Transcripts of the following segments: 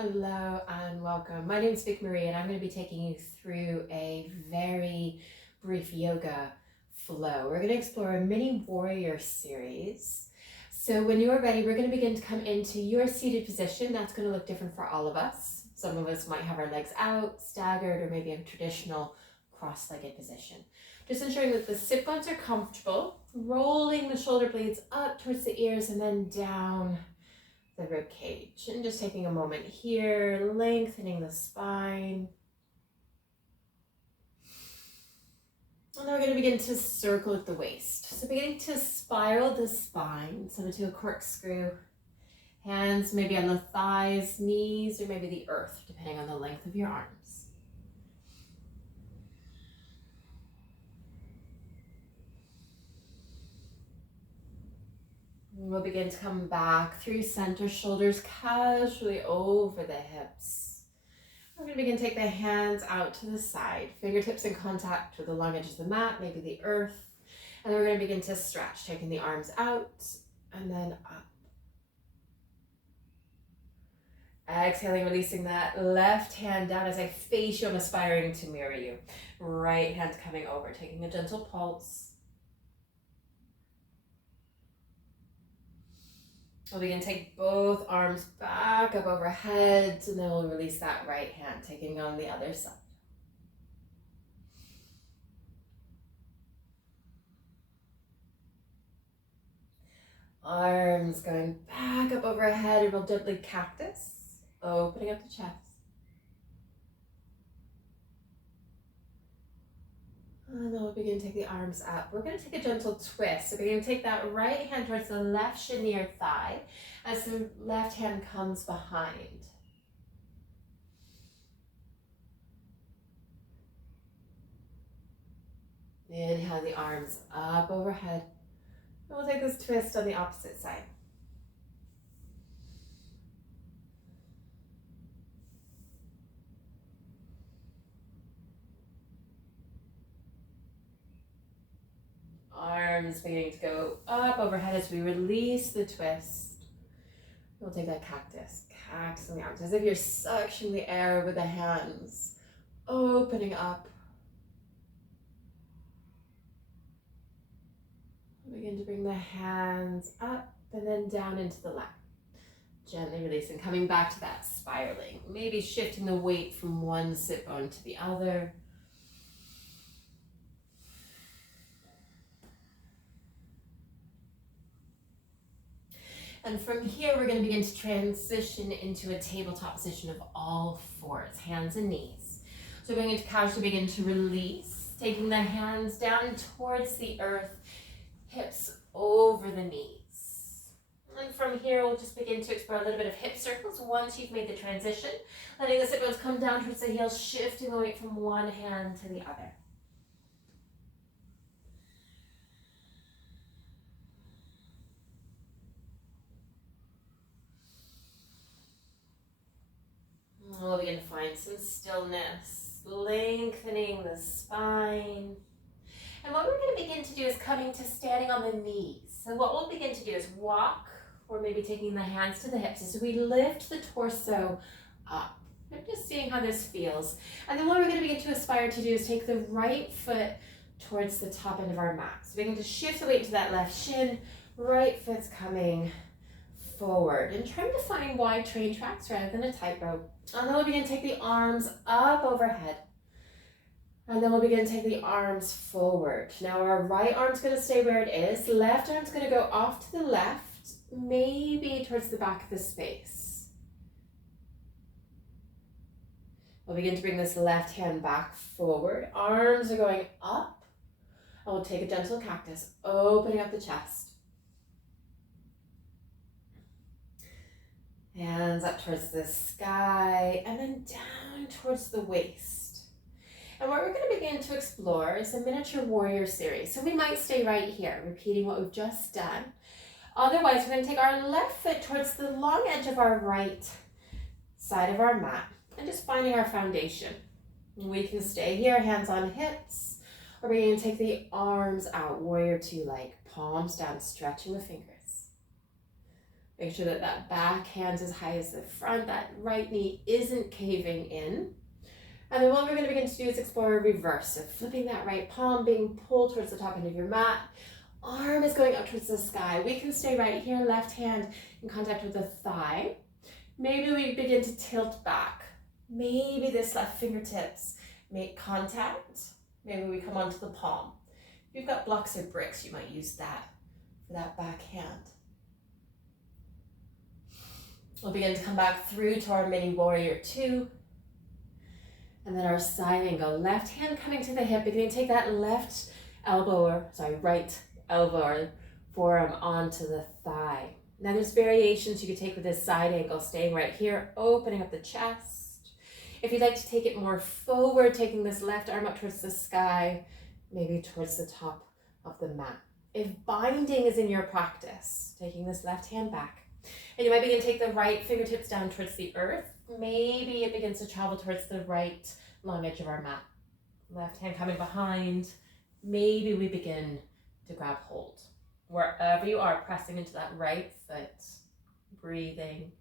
Hello and welcome. My name is Vickie-Marie and I'm going to be taking you through a very brief yoga flow. We're going to explore a mini warrior series. So when you're ready, we're going to begin to come into your seated position. That's going to look different for all of us. Some of us might have our legs out, staggered, or maybe a traditional cross-legged position. Just ensuring that the sit bones are comfortable, rolling the shoulder blades up towards the ears and then down the rib cage, and just taking a moment here, lengthening the spine. And then we're going to begin to circle at the waist. So beginning to spiral the spine, so into a corkscrew. Hands maybe on the thighs, knees, or maybe the earth, depending on the length of your arms. We'll begin to come back through center, shoulders casually over the hips. We're going to begin to take the hands out to the side, fingertips in contact with the long edge of the mat, maybe the earth. And then we're going to begin to stretch, taking the arms out and then up. Exhaling, releasing that left hand down as I face you. I'm aspiring to mirror you. Right hand coming over, taking a gentle pulse. We'll begin to take both arms back up overhead, and then we'll release that right hand, taking on the other side. Arms going back up overhead, and we'll gently cactus, opening up the chest. And then we'll begin to take the arms up. We're going to take a gentle twist. So we're going to take that right hand towards the left shin near thigh as the left hand comes behind. Inhale the arms up overhead. And we'll take this twist on the opposite side. Arms beginning to go up overhead as we release the twist. We'll take that cactus, cactus on the arms, as if you're suctioning the air with the hands, opening up. Begin to bring the hands up and then down into the lap. Gently releasing, coming back to that spiraling. Maybe shifting the weight from one sit bone to the other. And from here, we're going to begin to transition into a tabletop position of all fours, hands and knees. So we're going to casually begin to release, taking the hands down towards the earth, hips over the knees. And from here, we'll just begin to explore a little bit of hip circles once you've made the transition, letting the sit bones come down towards the heels, shifting the weight from one hand to the other. We'll begin to find some stillness, lengthening the spine. And what we're going to begin to do is coming to standing on the knees. So what we'll begin to do is walk, or maybe taking the hands to the hips as we lift the torso up. I'm just seeing how this feels. And then what we're going to begin to aspire to do is take the right foot towards the top end of our mat. So begin to shift the weight to that left shin, right foot's coming forward. And trying to find wide train tracks rather than a tightrope. And then we'll begin to take the arms up overhead. And then we'll begin to take the arms forward. Now our right arm's going to stay where it is. Left arm's going to go off to the left, maybe towards the back of the space. We'll begin to bring this left hand back forward. Arms are going up. And we'll take a gentle cactus, opening up the chest. Hands up towards the sky and then down towards the waist. And what we're going to begin to explore is a miniature warrior series. So we might stay right here, repeating what we've just done. Otherwise, we're going to take our left foot towards the long edge of our right side of our mat and just finding our foundation. We can stay here, hands on hips, or we're going to take the arms out, warrior two, like palms down, stretching the fingers. Make sure that that back hand's as high as the front, that right knee isn't caving in. And then what we're going to begin to do is explore a reverse. So flipping that right palm, being pulled towards the top end of your mat. Arm is going up towards the sky. We can stay right here, left hand in contact with the thigh. Maybe we begin to tilt back. Maybe this left fingertips make contact. Maybe we come onto the palm. If you've got blocks or bricks, you might use that for that back hand. We'll begin to come back through to our mini warrior two. And then our side angle. Left hand coming to the hip. Beginning to take that right elbow or forearm onto the thigh. Now there's variations you could take with this side angle, staying right here, opening up the chest. If you'd like to take it more forward, taking this left arm up towards the sky, maybe towards the top of the mat. If binding is in your practice, taking this left hand back, and you might begin to take the right fingertips down towards the earth. Maybe it begins to travel towards the right long edge of our mat. Left hand coming behind. Maybe we begin to grab hold. Wherever you are, pressing into that right foot, breathing.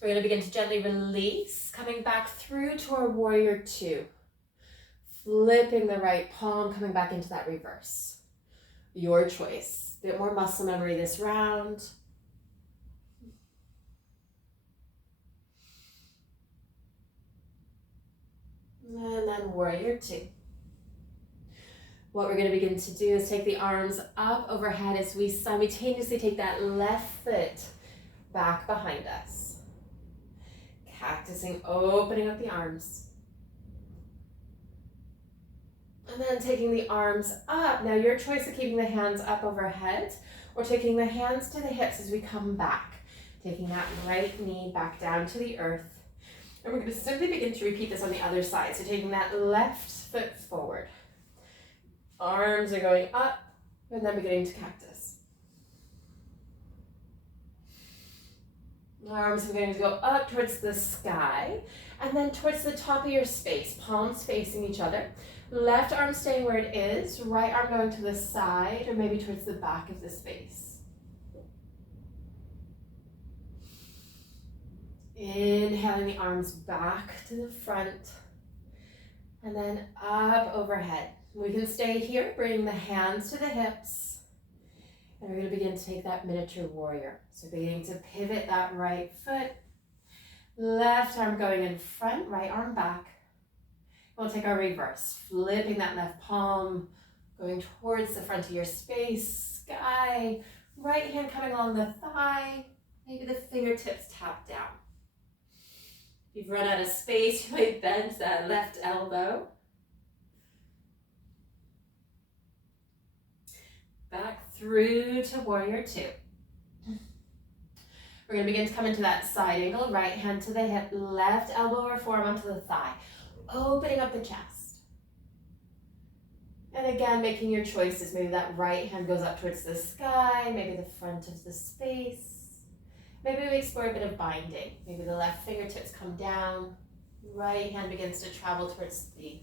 We're going to begin to gently release, coming back through to our warrior two. Flipping the right palm, coming back into that reverse. Your choice. A bit more muscle memory this round. And then warrior two. What we're going to begin to do is take the arms up overhead as we simultaneously take that left foot back behind us. Cactusing, opening up the arms. And then taking the arms up. Now your choice of keeping the hands up overhead or taking the hands to the hips as we come back. Taking that right knee back down to the earth. And we're going to simply begin to repeat this on the other side. So taking that left foot forward. Arms are going up and then beginning to cactus. Arms are going to go up towards the sky and then towards the top of your space. Palms facing each other. Left arm staying where it is, right arm going to the side or maybe towards the back of the space. Inhaling the arms back to the front and then up overhead. We can stay here, bringing the hands to the hips. And we're going to begin to take that miniature warrior. So beginning to pivot that right foot. Left arm going in front, right arm back. We'll take our reverse, flipping that left palm, going towards the front of your space, sky, right hand coming along the thigh, maybe the fingertips tap down. If you've run out of space, you might bend that left elbow. Back through to warrior two. We're going to begin to come into that side angle, right hand to the hip, left elbow or forearm onto the thigh. Opening up the chest. And again, making your choices. Maybe that right hand goes up towards the sky, maybe the front of the space. Maybe we explore a bit of binding. Maybe the left fingertips come down. Right hand begins to travel towards the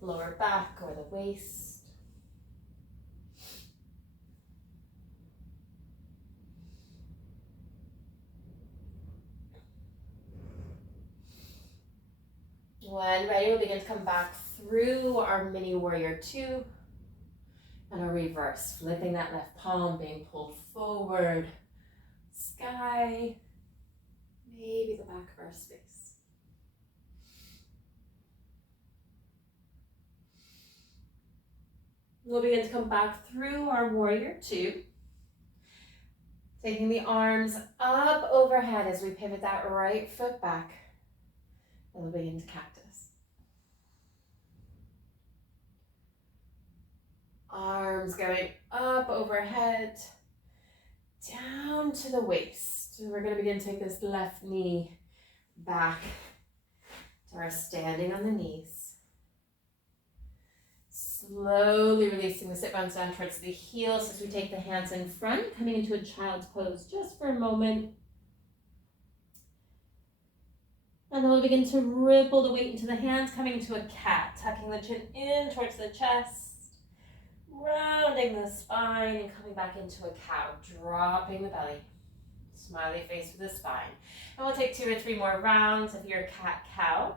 lower back or the waist. When ready, we'll begin to come back through our mini warrior two and a reverse, flipping that left palm, being pulled forward, sky, maybe the back of our space. We'll begin to come back through our warrior two, taking the arms up overhead as we pivot that right foot back. And we'll begin to cactus. Arms going up overhead, down to the waist. And we're going to begin to take this left knee back to our standing on the knees. Slowly releasing the sit bones down towards the heels as we take the hands in front, coming into a child's pose just for a moment. And then we'll begin to ripple the weight into the hands, coming into a cat, tucking the chin in towards the chest. Rounding the spine and coming back into a cow, dropping the belly. Smiley face with the spine. And we'll take 2 or 3 more rounds of your cat-cow.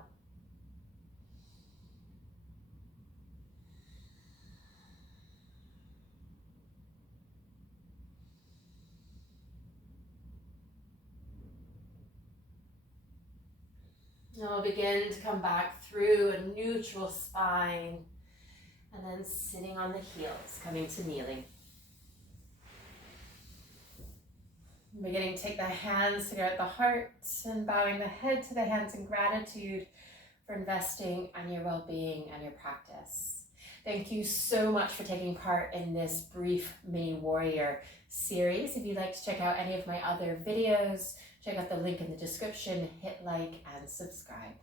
And we'll begin to come back through a neutral spine and then sitting on the heels, coming to kneeling. Beginning to take the hands together at the heart and bowing the head to the hands in gratitude for investing in your well-being and your practice. Thank you so much for taking part in this brief mini warrior series. If you'd like to check out any of my other videos, check out the link in the description, hit like and subscribe.